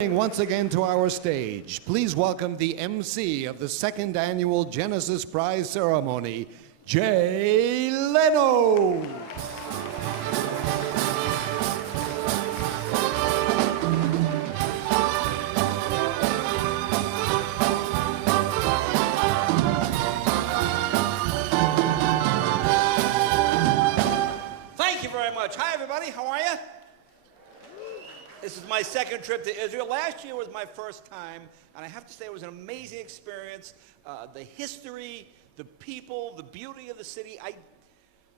Once again to our stage, please welcome the Emcee of the second annual Genesis Prize ceremony, Jay Leno. Thank you very much. Hi, everybody. How are you? This is my second trip to Israel. Last year was my first time, and I have to say it was an amazing experience. The history, the people, the beauty of the city.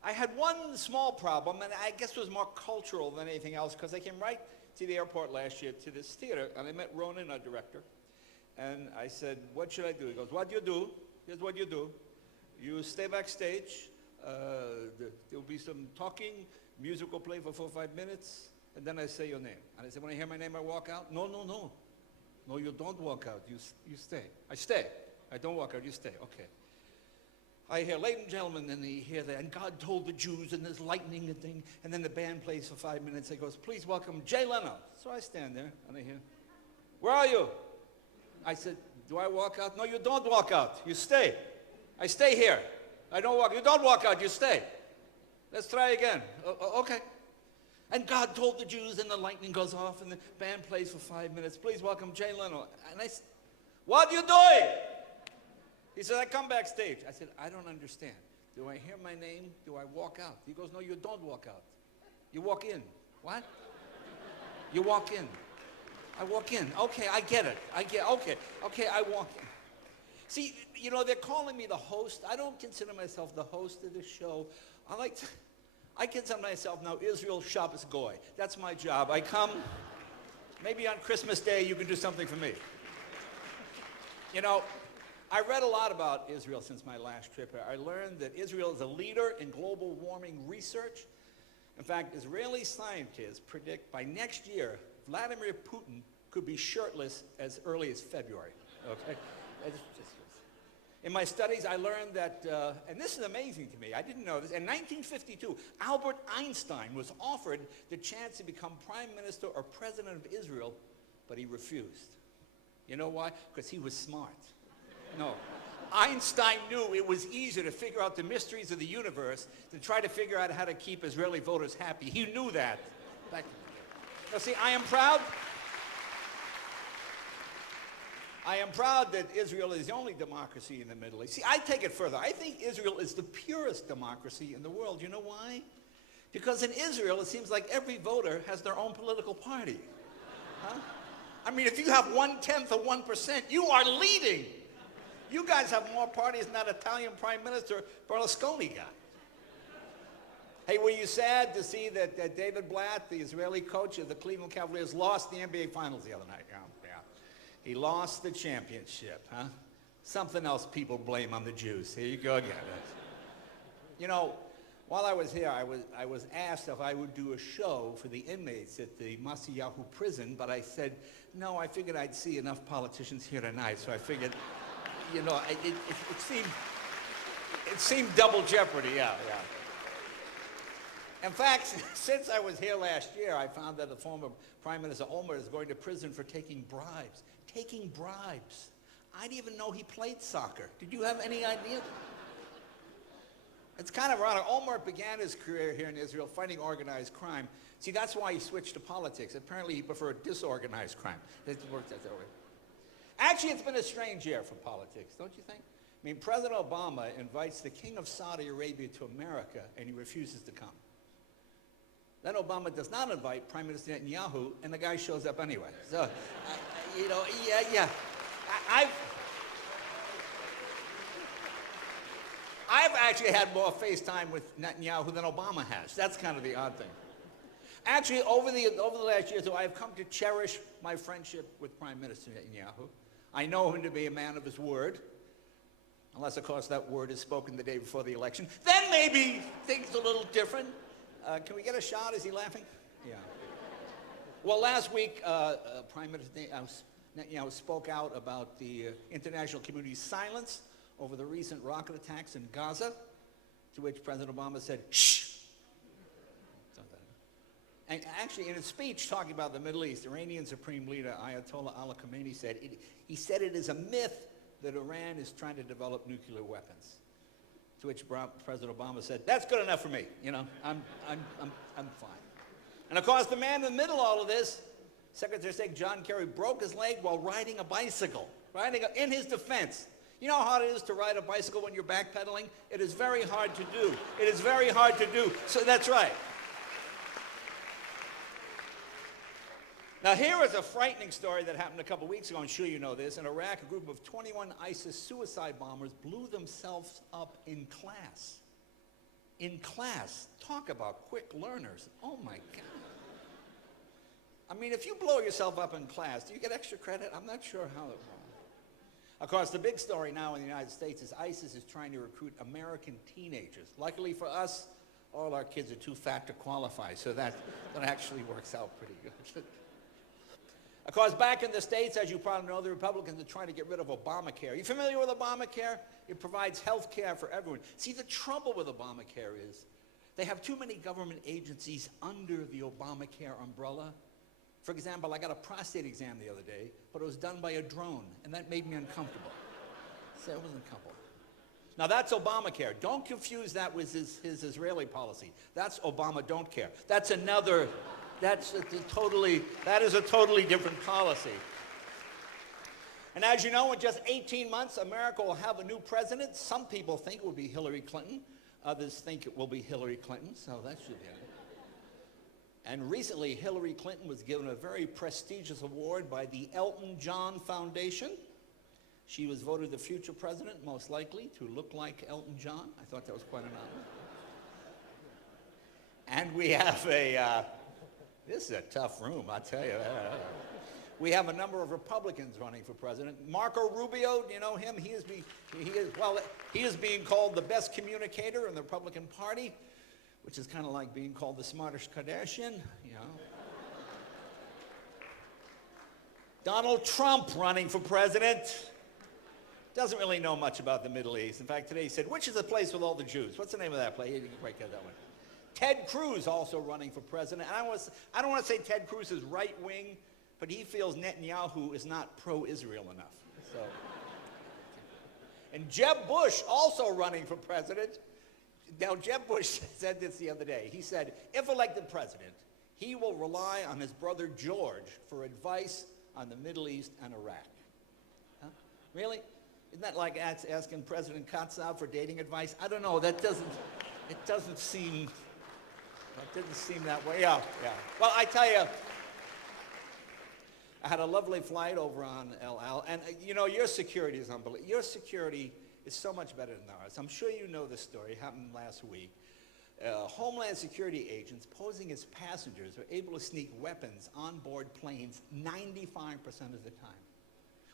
I had one small problem, and I guess it was more cultural than anything else, because I came right to the airport last year to this theater, and I met Ronan, our director, and I said, what should I do? He goes, what do you do? Here's what you do. You stay backstage. There'll be some talking. Music will play for 4 or 5 minutes. And then I say your name. And I said, when I hear my name, I walk out? No. No, you don't walk out. You stay. I stay. I don't walk out. You stay. Okay. I hear, ladies and gentlemen, and you hear that, and God told the Jews, and there's lightning and thing, and then the band plays for 5 minutes. He goes, please welcome Jay Leno. So I stand there, and I hear, where are you? I said, do I walk out? No, you don't walk out. You stay. I stay here. I don't walk. You don't walk out. You stay. Let's try again. Okay. And God told the Jews, and the lightning goes off, and the band plays for 5 minutes. Please welcome Jay Leno. And I said, what are you doing? He said, I come backstage. I said, I don't understand. Do I hear my name? Do I walk out? He goes, no, you don't walk out. You walk in. What? You walk in. I walk in. Okay, I get it. Okay, I walk in. See, you know, they're calling me the host. I don't consider myself the host of this show. I consider myself now Israel Shabbos Goy. That's my job. I come, maybe on Christmas Day you can do something for me. You know, I read a lot about Israel since my last trip here. I learned that Israel is a leader in global warming research. In fact, Israeli scientists predict by next year, Vladimir Putin could be shirtless as early as February. Okay? In my studies, I learned that, and this is amazing to me, I didn't know this, in 1952, Albert Einstein was offered the chance to become prime minister or president of Israel, but he refused. You know why? Because he was smart. No. Einstein knew it was easier to figure out the mysteries of the universe than try to figure out how to keep Israeli voters happy. He knew that. Now see, I am proud that Israel is the only democracy in the Middle East. See, I take it further. I think Israel is the purest democracy in the world. You know why? Because in Israel, it seems like every voter has their own political party. Huh? I mean, if you have 1/10 of 1%, you are leading. You guys have more parties than that Italian Prime Minister Berlusconi got. Hey, were you sad to see that David Blatt, the Israeli coach of the Cleveland Cavaliers, lost the NBA Finals the other night? Yeah. He lost the championship, huh? Something else people blame on the Jews. Here you go again. You know, while I was here, I was asked if I would do a show for the inmates at the Masayahu prison, but I said, no, I figured I'd see enough politicians here tonight, so I figured, you know, it seemed double jeopardy, yeah. In fact, since I was here last year, I found that the former Prime Minister Olmert is going to prison for taking bribes. Taking bribes. I didn't even know he played soccer. Did you have any idea? It's kind of ironic. Olmert began his career here in Israel fighting organized crime. See, that's why he switched to politics. Apparently, he preferred disorganized crime. It worked out that way. Actually, it's been a strange year for politics, don't you think? I mean, President Obama invites the King of Saudi Arabia to America, and he refuses to come. Then Obama does not invite Prime Minister Netanyahu, and the guy shows up anyway. So, you know, yeah. I've actually had more FaceTime with Netanyahu than Obama has. That's kind of the odd thing. Actually, over the last year, so I've come to cherish my friendship with Prime Minister Netanyahu. I know him to be a man of his word, unless, of course, that word is spoken the day before the election. Then maybe things are a little different. Can we get a shot? Is he laughing? Yeah. Well, last week, Prime Minister Netanyahu spoke out about the international community's silence over the recent rocket attacks in Gaza, to which President Obama said, shh. And actually, in a speech talking about the Middle East, Iranian Supreme Leader Ayatollah Ali Khamenei said, he said it is a myth that Iran is trying to develop nuclear weapons. To which President Obama said, "That's good enough for me. You know, I'm fine." And of course, the man in the middle of all of this, Secretary of State John Kerry, broke his leg while riding a bicycle. In his defense. You know how hard it is to ride a bicycle when you're backpedaling? It is very hard to do. It is very hard to do. So that's right. Now, here is a frightening story that happened a couple weeks ago. I'm sure you know this. In Iraq, a group of 21 ISIS suicide bombers blew themselves up in class. In class. Talk about quick learners. Oh, my God. I mean, if you blow yourself up in class, do you get extra credit? I'm not sure how it works. Of course, the big story now in the United States is ISIS is trying to recruit American teenagers. Luckily for us, all our kids are too fat to qualify, so that actually works out pretty good. Of course, back in the States, as you probably know, the Republicans are trying to get rid of Obamacare. You familiar with Obamacare? It provides health care for everyone. See, the trouble with Obamacare is they have too many government agencies under the Obamacare umbrella. For example, I got a prostate exam the other day, but it was done by a drone, and that made me uncomfortable. So it was uncomfortable. Now, that's Obamacare. Don't confuse that with his Israeli policy. That's Obama don't care. That is a totally different policy. And as you know, in just 18 months, America will have a new president. Some people think it will be Hillary Clinton. Others think it will be Hillary Clinton, so that should be it. And recently, Hillary Clinton was given a very prestigious award by the Elton John Foundation. She was voted the future president, most likely, to look like Elton John. I thought that was quite an honor. And we have this is a tough room, I tell you. We have a number of Republicans running for president. Marco Rubio, do you know him? He is being called the best communicator in the Republican Party, which is kind of like being called the smartest Kardashian, you know. Donald Trump running for president. Doesn't really know much about the Middle East. In fact, today he said, which is the place with all the Jews? What's the name of that place? You can break that one. Ted Cruz also running for president. And I don't want to say Ted Cruz is right-wing, but he feels Netanyahu is not pro-Israel enough. So. And Jeb Bush also running for president. Now, Jeb Bush said this the other day. He said, if elected president, he will rely on his brother George for advice on the Middle East and Iraq. Huh? Really? Isn't that like asking President Katzab for dating advice? I don't know. It didn't seem that way. Yeah. Well, I tell you, I had a lovely flight over on El Al, and you know, your security is unbelievable. Your security is so much better than ours. I'm sure you know this story. It happened last week. Homeland Security agents posing as passengers are able to sneak weapons on board planes 95% of the time.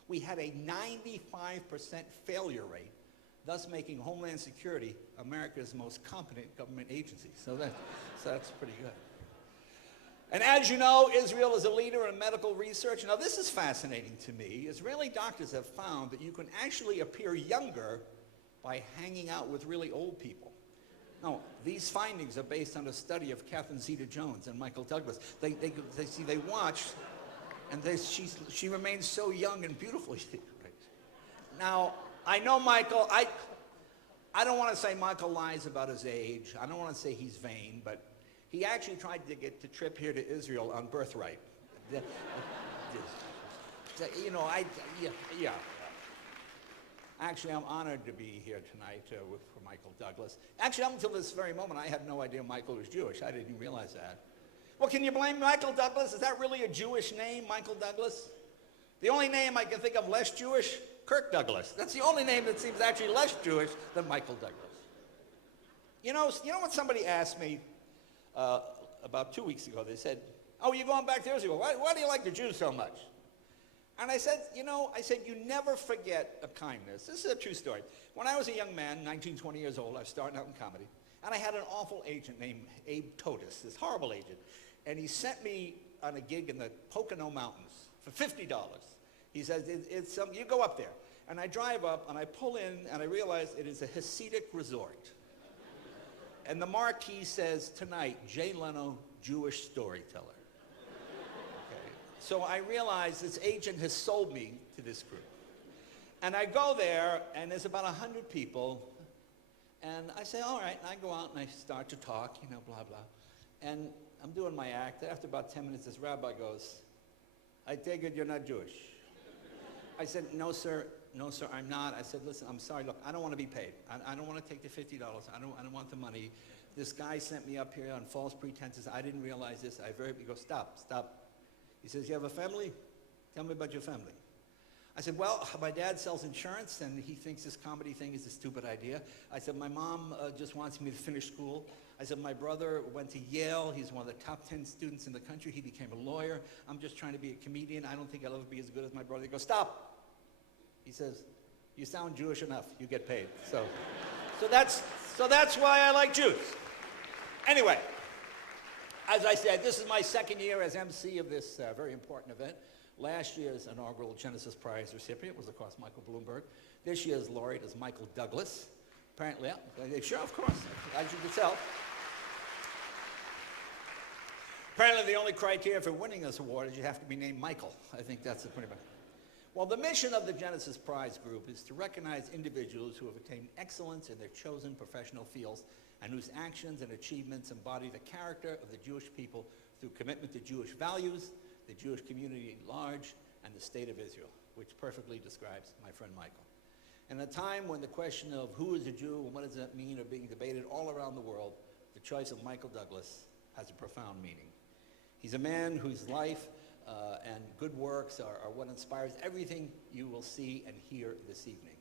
We had a 95% failure rate, thus making Homeland Security America's most competent government agency. So that's pretty good. And as you know, Israel is a leader in medical research. Now, this is fascinating to me. Israeli doctors have found that you can actually appear younger by hanging out with really old people. Now, these findings are based on a study of Catherine Zeta-Jones and Michael Douglas. They watch, and she remains so young and beautiful. Now, I know Michael, I don't want to say Michael lies about his age. I don't want to say he's vain, but he actually tried to get the trip here to Israel on birthright. You know, yeah. Actually, I'm honored to be here tonight for Michael Douglas. Actually, up until this very moment, I had no idea Michael was Jewish. I didn't even realize that. Well, can you blame Michael Douglas? Is that really a Jewish name, Michael Douglas? The only name I can think of less Jewish, Kirk Douglas. That's the only name that seems actually less Jewish than Michael Douglas. You know what somebody asked me about 2 weeks ago? They said, oh, you're going back to Israel. Why do you like the Jews so much? And I said, you never forget a kindness. This is a true story. When I was a young man, 19, 20 years old, I was starting out in comedy, and I had an awful agent named Abe Totis, this horrible agent. And he sent me on a gig in the Pocono Mountains for $50. He says, you go up there. And I drive up, and I pull in, and I realize it is a Hasidic resort. And the marquee says, tonight, Jay Leno, Jewish storyteller. Okay. So I realize this agent has sold me to this group. And I go there, and there's about 100 people, and I say, all right, and I go out and I start to talk, you know, blah, blah. And I'm doing my act. After about 10 minutes, this rabbi goes, I take it you're not Jewish. I said, no, sir, I'm not. I said, listen, I'm sorry, look, I don't want to be paid. I don't want to take the $50. I don't want the money. This guy sent me up here on false pretenses. I didn't realize this. He goes, stop. He says, you have a family? Tell me about your family. I said, well, my dad sells insurance, and he thinks this comedy thing is a stupid idea. I said, my mom just wants me to finish school. I said, my brother went to Yale. He's one of the top 10 students in the country. He became a lawyer. I'm just trying to be a comedian. I don't think I'll ever be as good as my brother. He goes, stop. He says, you sound Jewish enough. You get paid. So that's why I like Jews. Anyway, as I said, this is my second year as MC of this very important event. Last year's inaugural Genesis Prize recipient was, of course, Michael Bloomberg. This year's laureate is Michael Douglas. Apparently, yeah, sure, of course, as you can tell. Apparently, the only criteria for winning this award is you have to be named Michael. I think that's pretty much. Well, the mission of the Genesis Prize Group is to recognize individuals who have attained excellence in their chosen professional fields and whose actions and achievements embody the character of the Jewish people through commitment to Jewish values, the Jewish community at large, and the state of Israel, which perfectly describes my friend Michael. In a time when the question of who is a Jew and what does that mean are being debated all around the world, the choice of Michael Douglas has a profound meaning. He's a man whose life and good works are what inspires everything you will see and hear this evening.